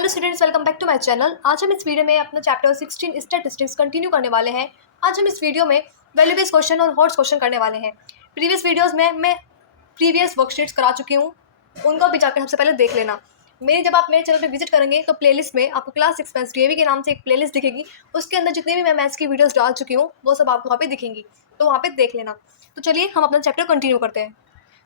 Hello students, welcome back to my channel. आज हम इस वीडियो में अपना चैप्टर 16 स्टैटिस्टिक्स कंटिन्यू करने वाले हैं। आज हम इस वीडियो में वैल्यू बेस्ड क्वेश्चन और हॉट्स क्वेश्चन करने वाले हैं। प्रीवियस वीडियोस में मैं प्रीवियस वर्कशीट्स करा चुकी हूँ, उनको भी जाकर सबसे पहले देख लेना। जब आप मेरे चैनल पर विजिट करेंगे तो प्लेलिस्ट में आपको क्लास 6 मैथ्स डीएवी के नाम से एक प्लेलिस्ट दिखेगी। उसके अंदर जितने भी मैं मैथ्स की वीडियोस डाल चुकी हूँ वो सब आपको वहाँ पे दिखेंगी, तो वहाँ पे देख लेना। तो चलिए हम अपना चैप्टर कंटिन्यू करते हैं।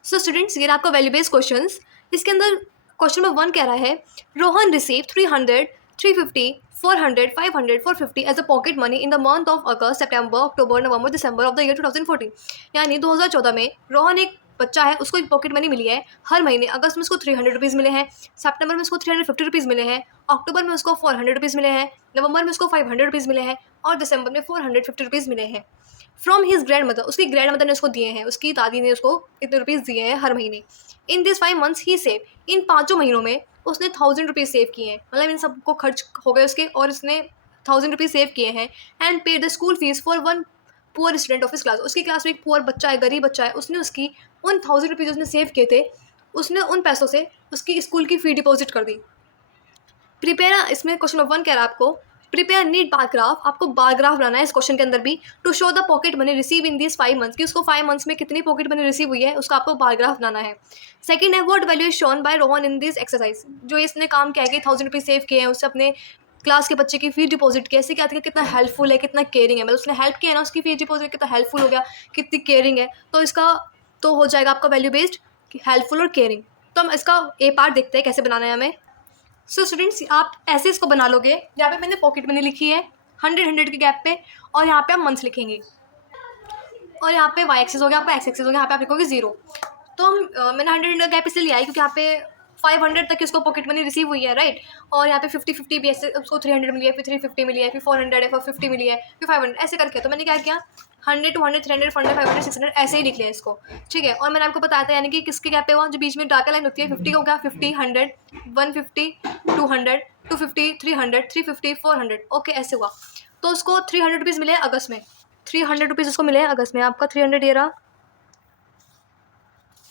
सो स्टूडेंट्स, ये आपका वैल्यू बेस्ड क्वेश्चन। इसके अंदर क्वेश्चन नंबर 1 कह रहा है, Rohan receive 300, 350, 400, 500, 450 as a pocket money in the month of August, September, October, November, December of the year 2014। यानी 2014 में रोहन एक बच्चा है, उसको एक पॉकेट मनी मिली है हर महीने। अगस्त में उसको 300 रुपीज़ मिले हैं, सितंबर में उसको 350 रुपीज़ मिले हैं, अक्टूबर में उसको 400 रुपीज़ मिले हैं, नवंबर में उसको 500 रुपीज़ मिले हैं और दिसंबर में 450 रुपीज़ मिले हैं। फ्रॉम हिज ग्रैंड मदर, उसकी ग्रैंड मदर ने उसको दिए हैं, उसकी दादी ने उसको इतने रुपीज़ दिए हैं हर महीने। इन दिस 5 मंथ्स ही सेव, इन 5 महीनों में उसने 1000 रुपीज़ सेव किए हैं। मतलब इन सबको खर्च हो गए उसके और उसने 1000 रुपीज़ सेव किए हैं। एंड पे the school fees for one poor student of his class, उसकी क्लास में एक पुअर बच्चा है, गरीब बच्चा है, उसने उसकी उन 1000 रुपीज़ उसने सेव किए थे, उसने उन पैसों से उसकी स्कूल की फ़ी डिपॉजिट कर दी। प्रिपेयर, इसमें क्वेश्चन नंबर 1 कह रहा है आपको प्रिपेयर नीट बार ग्राफ, आपको बार ग्राफ बनाना है इस क्वेश्चन के अंदर भी, to show the pocket money receive in this 5 months, कि उसको 5 मंथ्स में कितनी पॉकेट मनी रिसीव हुई है उसका आपको बार ग्राफ बनाना है। सेकंड है, what value is shown by Rohan in this exercise, जो इसने काम किया है कि 1000 रुपीज़ सेव किए हैं, उससे अपने क्लास के बच्चे की फी डिपॉजिट की। ऐसे क्या था, कितना हेल्पफुल है, कितना केयरिंग है, मतलब उसने हेल्प किया है ना, उसकी फी डिपॉजिट कितना हेल्पफुल हो गया, कितनी केयरिंग है। तो इसका तो हो जाएगा आपका वैल्यू बेस्ड हेल्पफुल और केयरिंग। तो हम इसका ए पार्ट देखते हैं कैसे बनाना है हमें। सो स्टूडेंट्स, आप ऐसे इसको बना लोगे, यहाँ पे मैंने पॉकेट मनी लिखी है 100 के गैप पे, और यहाँ पे आप मंथ्स लिखेंगे, और यहाँ पे वाई एक्सेस हो गया, आपका एक्स एक्सेस हो गया, यहाँ पे आप लिखोगे 0। तो मैंने 100 का गैप इसलिए लिया है क्योंकि यहाँ पे 500 तक की उसको पॉकेट मनी रिसीव हुई है, राइट। और यहाँ पे 50-50 भी ऐसे उसको 300 मिली है, फिर 350 मिली है, फिर 400 है, फिर 50 मिली है, फिर 500, ऐसे करके। तो मैंने क्या किया, 100, 200, 300, 400, 500, 600 ऐसे ही लिख लिया इसको, ठीक है। और मैंने आपको बताया था यानी कि किसके गैप पे हुआ, जो बीच में डार्क लाइन होती है, 50 का हो गया, 50, 100, 150, 200, 250, 300, 350, 400, ओके, ऐसे हुआ। तो उसको 300 रुपीज़ मिले अगस्त में, 300 रुपीज़ उसको मिले अगस्त में। आपका 300 ये रहा,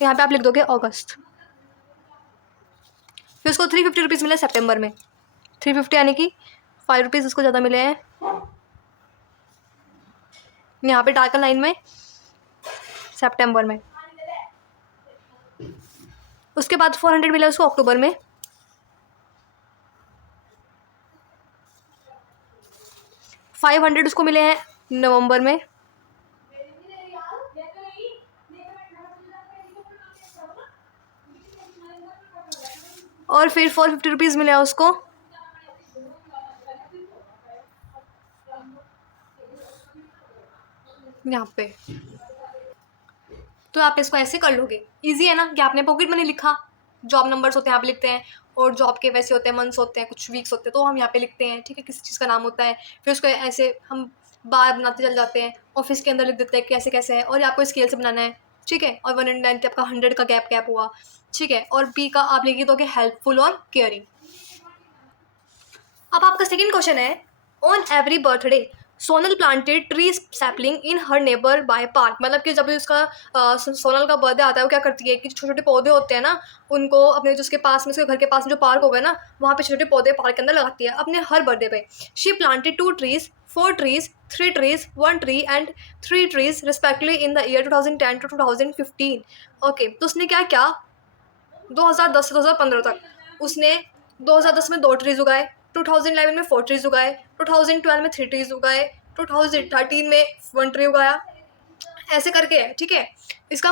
यहाँ पे आप लिख दोगे अगस्त। फिर उसको 350 रुपीज़ मिले सितंबर में, 350 यानी कि 5 रुपीज़ उसको ज़्यादा मिले हैं यहाँ पे डार्क लाइन में सितंबर में। उसके बाद 400 मिला उसको अक्टूबर में, 500 उसको मिले हैं नवंबर में, और फिर 450 रुपीज़ मिले उसको यहाँ पे। तो आप इसको ऐसे कर लोगे, इजी है ना, कि आपने पॉकेट मनी लिखा, जॉब नंबर्स होते हैं यहाँ पे लिखते हैं, और जॉब के वैसे होते हैं, मंथ्स होते हैं, कुछ वीक्स होते हैं, तो हम यहाँ पे लिखते हैं, ठीक है, किसी चीज़ का नाम होता है। फिर उसको ऐसे हम बार बनाते चल जाते हैं, ऑफिस के अंदर लिख देते हैं कैसे कैसे है, और आपको स्केल से बनाना है, ठीक है। और 190 आपका 100 का गैप हुआ, ठीक है। और बी का आप लिखिए दोगे हेल्पफुल और केयरिंग। अब आपका सेकंड क्वेश्चन है, on every birthday Sonal planted tree sapling in her neighbour by park, मतलब कि जब भी उसका सोनल का बर्थडे आता है वो क्या करती है कि छोटे छोटे पौधे होते हैं ना, उनको अपने जो उसके पास में, उसके घर के पास में जो पार्क होगा ना, वहाँ पे छोटे छोटे पौधे पार्क के अंदर लगाती है अपने हर बर्थडे पे। She planted 2 trees, 4 trees, 3 trees, 1 tree and 3 trees respectively in the year 2010 to 2015। Okay, तो उसने क्या क्या 2010 से 2015 तक उसने 2010 में 2 ट्रीज उगाए, 2011 में 4 ट्रीज उगाए, 2012 में 3 ट्रीज उगाए, 2013 में 1 ट्री उगाया, ऐसे करके है, ठीक है। इसका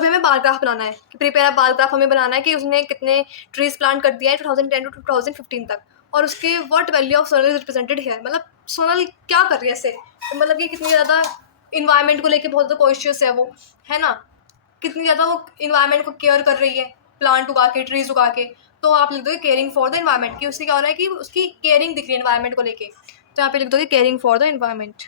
भी हमें बार ग्राफ बनाना है, कि प्रिपेयर बार ग्राफ हमें बनाना है कि उसने कितने ट्रीज प्लांट कर दिया है 2010 to 2015 तक, और उसके what value of Sonal is represented here, मतलब सोनल क्या कर रही है ऐसे, मतलब कि कितनी ज़्यादा इन्वायरमेंट को लेके बहुत ज़्यादा कॉन्शियस है वो, है ना, कितनी ज़्यादा वो इन्वायरमेंट को केयर कर रही है, प्लांट उगा के, ट्रीज उगा के। तो आप लिख दोगे केयरिंग फॉर द इन्वायरमेंट, की उससे क्या हो रहा है कि उसकी केयरिंग दिख रही है इन्वायरमेंट को लेके, तो यहाँ पे लिख दोगे caring for the environment.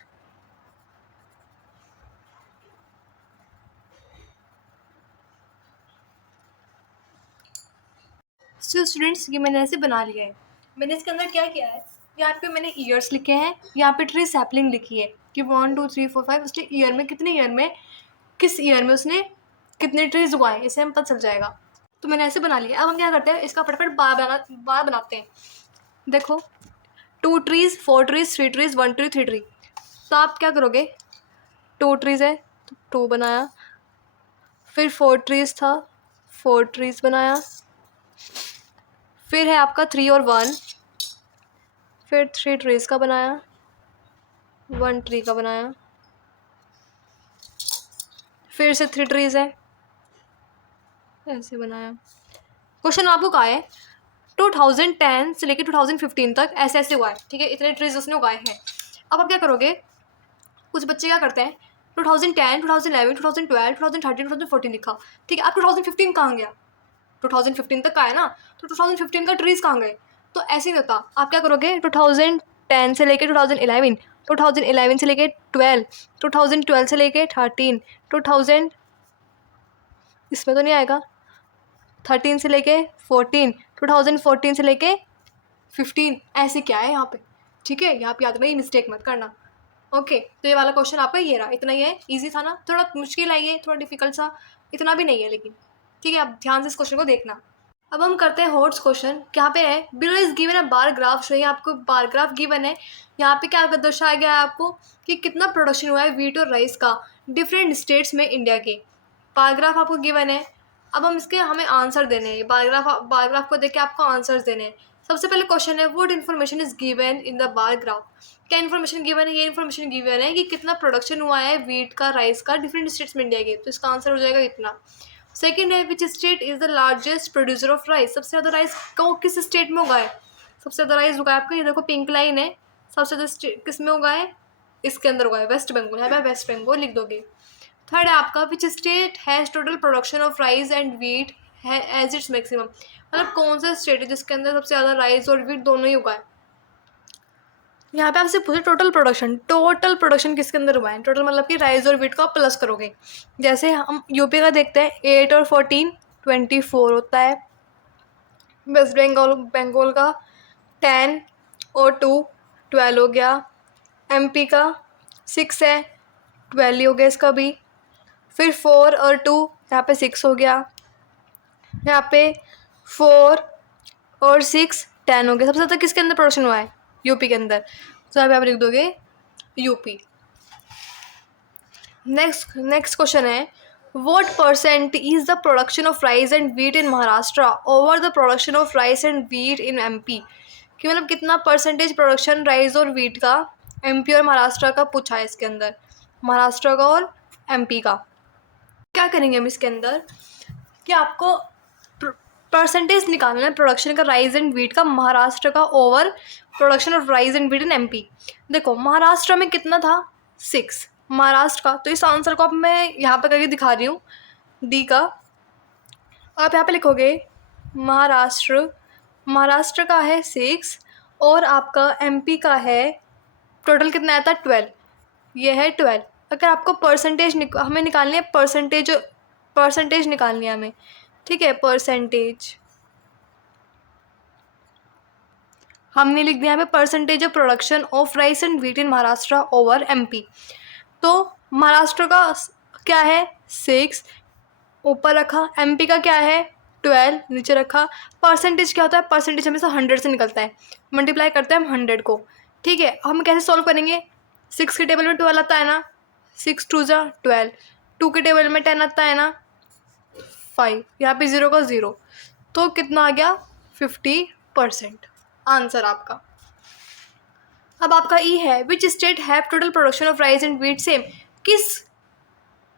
So students, ये मैंने ऐसे बना लिया है। मैंने इसके अंदर क्या किया है, यहाँ पे मैंने ईयर्स लिखे हैं, यहाँ पे ट्री सैपलिंग लिखी है कि 1 2 3 4 5 उसने ईयर में, कितने ईयर में, किस ईयर में उसने कितने ट्रीज उगाए, इसे हम पता चल जाएगा। तो मैंने ऐसे बना लिया। अब हम क्या करते हैं, इसका फटाफट बार बनाते हैं। देखो 2 trees 4 trees 3 trees 1 tree 3 tree, तो आप क्या करोगे, 2 ट्रीज है तो 2 बनाया, फिर 4 ट्रीज था 4 ट्रीज बनाया, फिर है आपका 3 और 1, फिर 3 ट्रीज का बनाया, 1 ट्री का बनाया, फिर से 3 ट्रीज है, ऐसे बनाया। क्वेश्चन आपको कहा है 2010 से लेकर 2015 तक ऐसे ऐसे हुआ है, ठीक है, इतने ट्रीज उसने उगाए हैं। अब आप क्या करोगे, कुछ बच्चे क्या करते हैं 2010 2011 2012 2013 2014 लिखा, ठीक है, अब 2015 कहाँ गया, 2015 तक का है ना, तो 2015 का ट्रीज कहाँ गए, तो ऐसे नहीं होता। आप क्या करोगे 2010 से लेकर 2011 2011 से लेकर 12 2012 से लेकर 13 2000, इसमें तो नहीं आएगा, 13 से लेके 14 2014 से लेके 15, ऐसे क्या है यहाँ पे, ठीक है, यहाँ पे याद रखना, मिस्टेक मत करना। ओके, तो ये वाला क्वेश्चन आपका ये रहा, इतना ही है, ईजी था ना, थोड़ा मुश्किल है ये, थोड़ा डिफिकल्ट सा, इतना भी नहीं है लेकिन, ठीक है, आप ध्यान से इस क्वेश्चन को देखना। अब हम करते हैं हॉट्स क्वेश्चन, यहाँ पे है बिलो इज गिवन है बार ग्राफ, शो आपको बार ग्राफ गिवन है, यहाँ पे क्या दर्शाया गया है आपको कि कितना प्रोडक्शन हुआ है वीट और राइस का डिफरेंट स्टेट्स में इंडिया के, बार ग्राफ आपको गिवन है। अब हम इसके हमें आंसर देने हैं, बार ग्राफ को देख के आपको आंसर्स देने हैं। सबसे पहले क्वेश्चन है what information is given in the bar graph, क्या इन्फॉर्मेशन गिवन है, ये इन्फॉर्मेशन गिवन है कि कितना प्रोडक्शन हुआ है वीट का राइस का डिफरेंट स्टेट्स में इंडिया के, तो इसका आंसर हो जाएगा इतना। सेकेंड है which state is the largest producer of rice, सबसे ज़्यादा राइस को किस स्टेट में उगाए, सबसे ज़्यादा राइस उगाए आपका, ये देखो पिंक लाइन है, सबसे ज़्यादा स्टेट किस में उगाए, इसके अंदर उगाए, वेस्ट बंगाल है, वेस्ट बंगाल लिख दोगे। थर्ड है आपका which state has total production of rice and wheat as its maximum, मतलब कौन सा स्टेट है जिसके अंदर सबसे ज़्यादा राइस और वीट दोनों ही उगाए। यहाँ पे आपसे पूछे टोटल प्रोडक्शन किसके अंदर हुआ है, टोटल मतलब कि राइस और वीट को आप प्लस करोगे। जैसे हम यूपी का देखते हैं 8 और 14 24 होता है, वेस्ट बंगाल का 10 और 2 12 हो गया, एमपी का 6 है 12 हो गया इसका भी, फिर 4 और 2 यहाँ पे 6 हो गया, यहाँ पे 4 और 6 10 हो गया। सबसे ज़्यादा किसके अंदर प्रोडक्शन हुआ है, यूपी के अंदर, तो यहाँ पे आप लिख दोगे यूपी। नेक्स्ट क्वेश्चन है what percent is the production of rice and wheat in Maharashtra over the production of rice and wheat in MP, कि मतलब कितना परसेंटेज प्रोडक्शन राइस और वीट का एमपी और महाराष्ट्र का पूछा है इसके अंदर, महाराष्ट्र का और एमपी का। क्या करेंगे हम इसके अंदर कि आपको परसेंटेज निकालना है प्रोडक्शन का राइस एंड वीट का महाराष्ट्र का over production of rice and wheat in MP. देखो महाराष्ट्र में कितना था 6 महाराष्ट्र का, तो इस आंसर को अब मैं यहाँ पे करके दिखा रही हूँ डी का, आप यहाँ पे लिखोगे महाराष्ट्र का है 6 और आपका एमपी का है टोटल कितना आया था 12, ये है 12। अगर आपको परसेंटेज हमें निकालनी है, परसेंटेज निकालनी है हमें, ठीक है, परसेंटेज हमने लिख दिया यहाँ पे percentage of production of rice and wheat in Maharashtra over MP. तो महाराष्ट्र का क्या है 6 ऊपर रखा, एमपी का क्या है 12 नीचे रखा। परसेंटेज क्या होता है, परसेंटेज हमेशा 100 से निकलता है, मल्टीप्लाई करते हैं हम 100 को, ठीक है। हम कैसे सॉल्व करेंगे, 6 के टेबल में 12 आता है ना, 6 2 जा 12, 2 के टेबल में 10 आता है ना 5, यहाँ पे 0 का 0, तो कितना आ गया 50% आंसर आपका। अब आपका ई है which state have total production of rice and wheat same, किस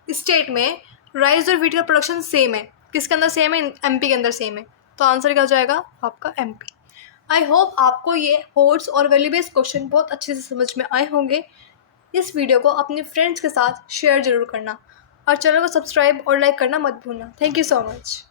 स्टेट में राइस और वीट का प्रोडक्शन सेम है, किसके अंदर सेम है, एमपी के अंदर सेम है, तो आंसर क्या हो जाएगा आपका एमपी। आई होप आपको ये हॉट्स और वैल्यू बेस्ड क्वेश्चन बहुत अच्छे से समझ में आए होंगे। इस वीडियो को अपने फ्रेंड्स के साथ शेयर ज़रूर करना और चैनल को सब्सक्राइब और लाइक करना मत भूलना। Thank you so much.